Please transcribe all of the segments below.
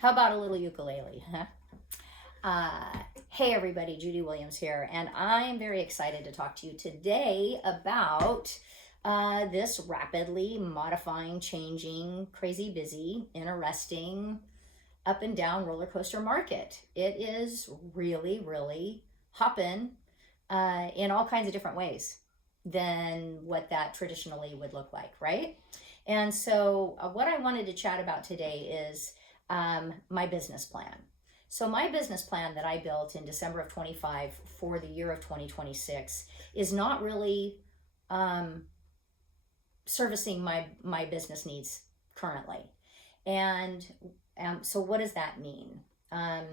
How about a little ukulele, huh? Hey everybody, Judy Williams here, and I'm very excited to talk to you today about this rapidly modifying, changing, crazy busy, interesting, up and down roller coaster market. It is really, really hopping in all kinds of different ways than what that traditionally would look like, right? And so, what I wanted to chat about today is my business plan. So, my business plan that I built in December of 25 for the year of 2026 is not really um, servicing my business needs currently. And so, what does that mean? Um,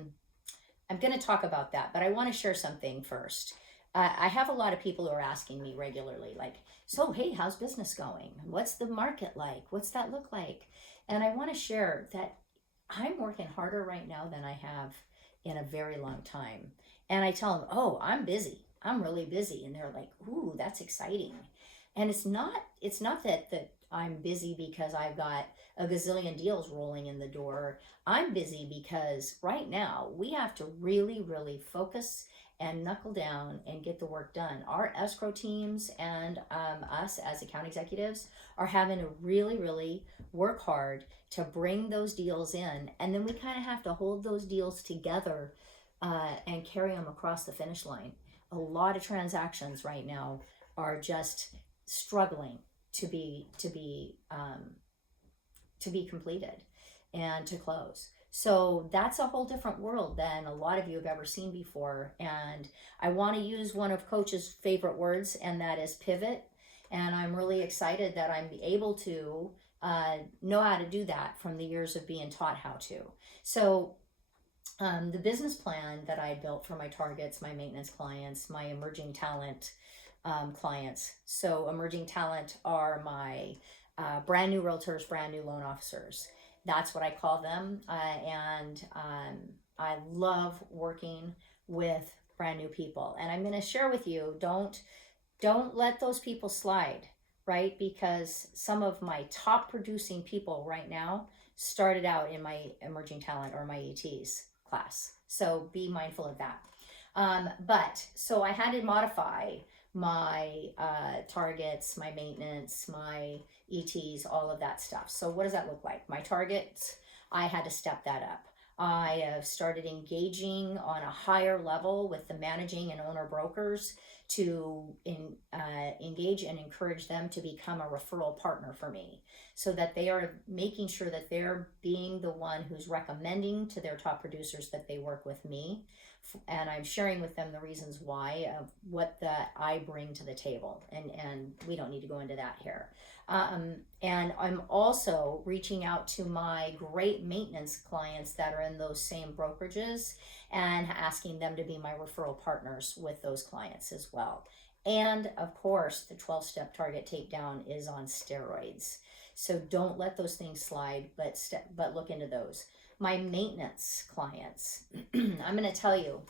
I'm going to talk about that, but I want to share something first. I have a lot of people who are asking me regularly, like, so, hey, how's business going? What's the market like? What's that look like? And I want to share that I'm working harder right now than I have in a very long time. And I tell them, oh, I'm busy. I'm really busy. And they're like, ooh, that's exciting. And it's not that I'm busy because I've got a gazillion deals rolling in the door. I'm busy because right now we have to really, really focus and knuckle down and get the work done. Our escrow teams and us as account executives are having to really, really work hard to bring those deals in. And then we kind of have to hold those deals together and carry them across the finish line. A lot of transactions right now are just struggling to be completed and to close. So that's a whole different world than a lot of you have ever seen before. And I want to use one of Coach's favorite words, and that is pivot. And I'm really excited that I'm able to know how to do that from the years of being taught how to. So the business plan that I built for my targets, my maintenance clients, my emerging talent clients. So emerging talent are my brand new realtors, brand new loan officers. That's what I call them. And I love working with brand new people. And I'm going to share with you, don't let those people slide, right? Because some of my top producing people right now started out in my emerging talent or my ETs class. So be mindful of that. But so I had to modify my targets, my maintenance, my ETs, all of that stuff. So what does that look like? My targets, I had to step that up. I have started engaging on a higher level with the managing and owner brokers to engage and encourage them to become a referral partner for me, so that they are making sure that they're being the one who's recommending to their top producers that they work with me. And I'm sharing with them the reasons why of what that I bring to the table, and we don't need to go into that here. And I'm also reaching out to my great maintenance clients that are in those same brokerages and asking them to be my referral partners with those clients as well. And of course, the 12-step target takedown is on steroids. So don't let those things slide, but look into those. My maintenance clients, I'm going to tell you,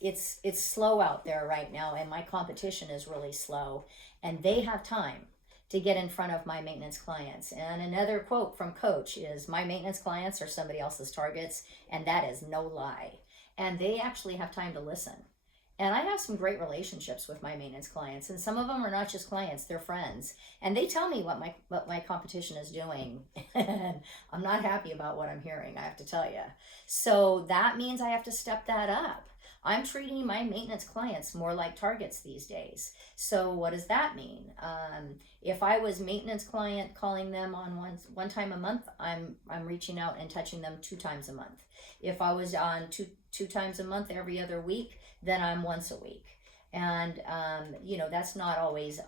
it's slow out there right now, and my competition is really slow, and they have time to get in front of my maintenance clients. And another quote from Coach is, my maintenance clients are somebody else's targets, and that is no lie. And they actually have time to listen. And I have some great relationships with my maintenance clients, and some of them are not just clients, they're friends. And they tell me what my competition is doing. And I'm not happy about what I'm hearing, I have to tell you. So that means I have to step that up. I'm treating my maintenance clients more like targets these days. So what does that mean? If I was maintenance client calling them on one time a month, I'm reaching out and touching them 2 times a month. If I was on two times a month every other week, then I'm once a week. And that's not always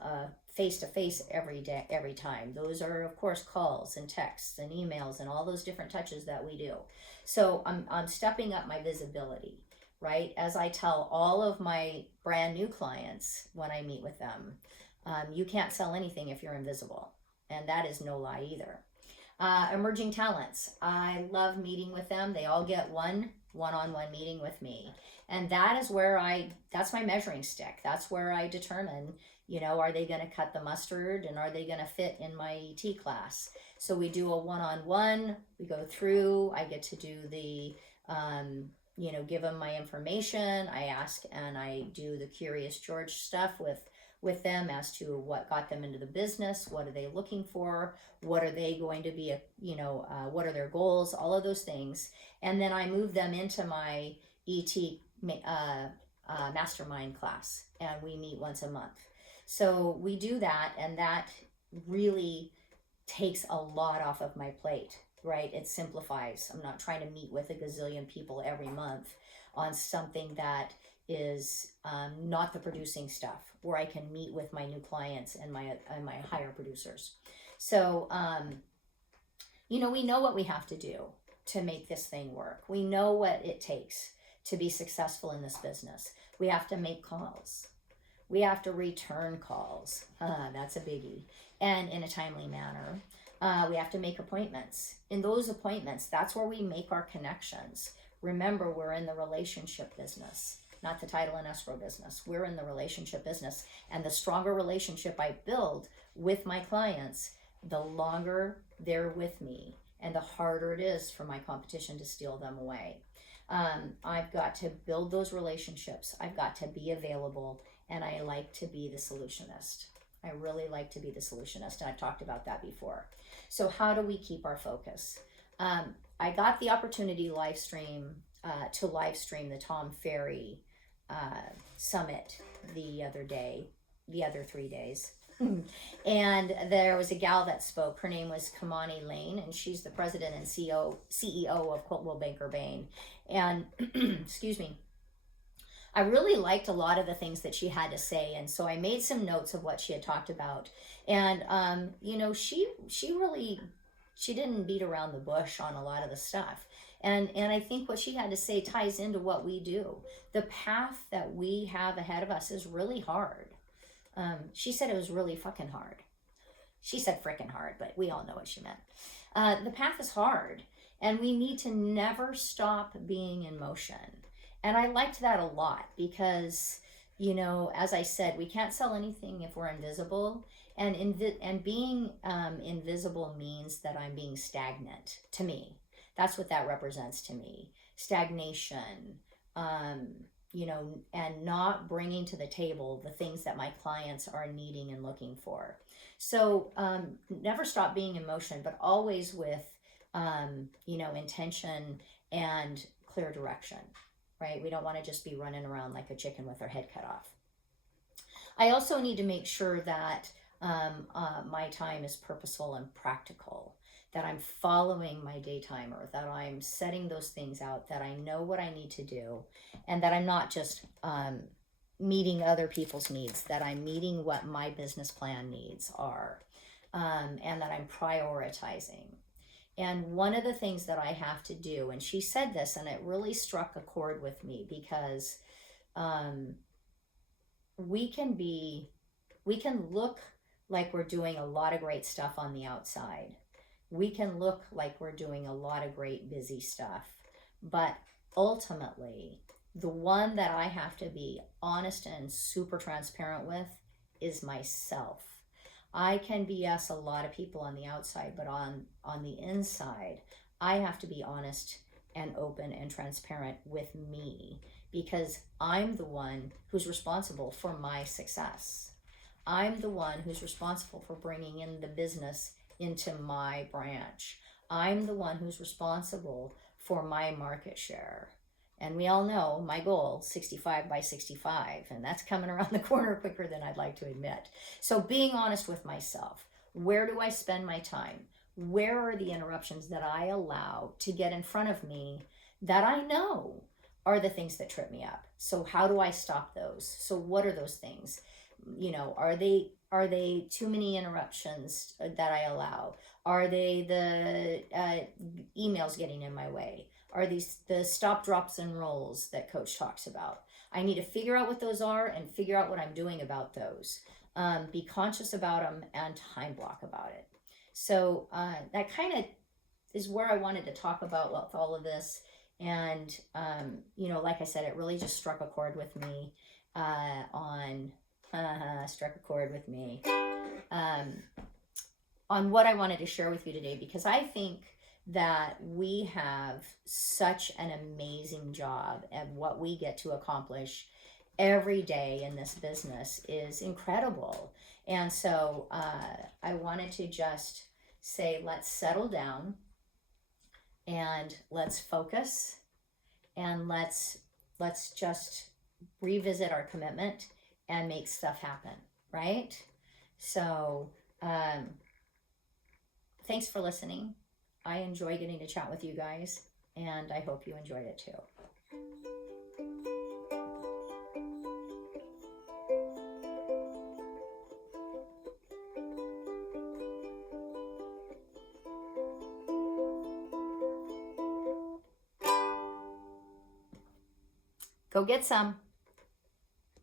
face to face every day, every time. Those are, of course, calls and texts and emails and all those different touches that we do. So I'm stepping up my visibility, right? As I tell all of my brand new clients when I meet with them, you can't sell anything if you're invisible. And that is no lie either. Emerging talents, I love meeting with them. They all get one-on-one meeting with me. And that is where that's my measuring stick. That's where I determine, Are they going to cut the mustard, and are they going to fit in my ET class? So we do a one-on-one, we go through, I get to do the, give them my information. I ask and I do the Curious George stuff with them as to what got them into the business, what are they looking for, what are they going to be, what are their goals, all of those things. And then I move them into my ET mastermind class, and we meet once a month. So we do that, and that really takes a lot off of my plate, right? It simplifies. I'm not trying to meet with a gazillion people every month on something that is not the producing stuff, where I can meet with my new clients and my higher producers. So, we know what we have to do to make this thing work. We know what it takes to be successful in this business. We have to make calls. We have to return calls. That's a biggie. And in a timely manner. We have to make appointments. In those appointments, that's where we make our connections. Remember, we're in the relationship business, not the title and escrow business. We're in the relationship business. And the stronger relationship I build with my clients, the longer they're with me and the harder it is for my competition to steal them away. I've got to build those relationships. I've got to be available, and I like to be the solutionist. I really like to be the solutionist, and I've talked about that before. So how do we keep our focus? I got the opportunity to live stream the Tom Ferry summit the other 3 days. And there was a gal that spoke. Her name was Kamani Lane, and she's the president and CEO of Coldwell Banker Bain. And excuse me, I really liked a lot of the things that she had to say, and so I made some notes of what she had talked about. And she didn't beat around the bush on a lot of the stuff. And I think what she had to say ties into what we do. The path that we have ahead of us is really hard. She said it was really fucking hard. She said frickin' hard, but we all know what she meant. The path is hard, and we need to never stop being in motion. And I liked that a lot because, as I said, we can't sell anything if we're invisible. And being invisible means that I'm being stagnant to me. That's what that represents to me. Stagnation, and not bringing to the table the things that my clients are needing and looking for. So never stop being in motion, but always with, intention and clear direction, right? We don't want to just be running around like a chicken with our head cut off. I also need to make sure that my time is purposeful and practical, that I'm following my day timer, that I'm setting those things out, that I know what I need to do, and that I'm not just meeting other people's needs, that I'm meeting what my business plan needs are, and that I'm prioritizing. And one of the things that I have to do, and she said this, and it really struck a chord with me, because we can look like we're doing a lot of great stuff on the outside. We can look like we're doing a lot of great busy stuff. But ultimately, the one that I have to be honest and super transparent with is myself. I can BS a lot of people on the outside, but on the inside, I have to be honest and open and transparent with me, because I'm the one who's responsible for my success. I'm the one who's responsible for bringing in the business into my branch. I'm the one who's responsible for my market share. And we all know my goal, 65 by 65, and that's coming around the corner quicker than I'd like to admit. So being honest with myself, where do I spend my time? Where are the interruptions that I allow to get in front of me that I know are the things that trip me up? So how do I stop those? So what are those things? Are they too many interruptions that I allow? Are they the emails getting in my way? Are these the stop, drops, and rolls that Coach talks about? I need to figure out what those are and figure out what I'm doing about those. Be conscious about them and time block about it. So that kind of is where I wanted to talk about with all of this. And, like I said, it really just struck a chord with me on struck a chord with me. On what I wanted to share with you today, because I think that we have such an amazing job, and what we get to accomplish every day in this business is incredible. And so I wanted to just say, let's settle down and let's focus, and let's just revisit our commitment and make stuff happen, right? So thanks for listening. I enjoy getting to chat with you guys, and I hope you enjoyed it too. Go get some.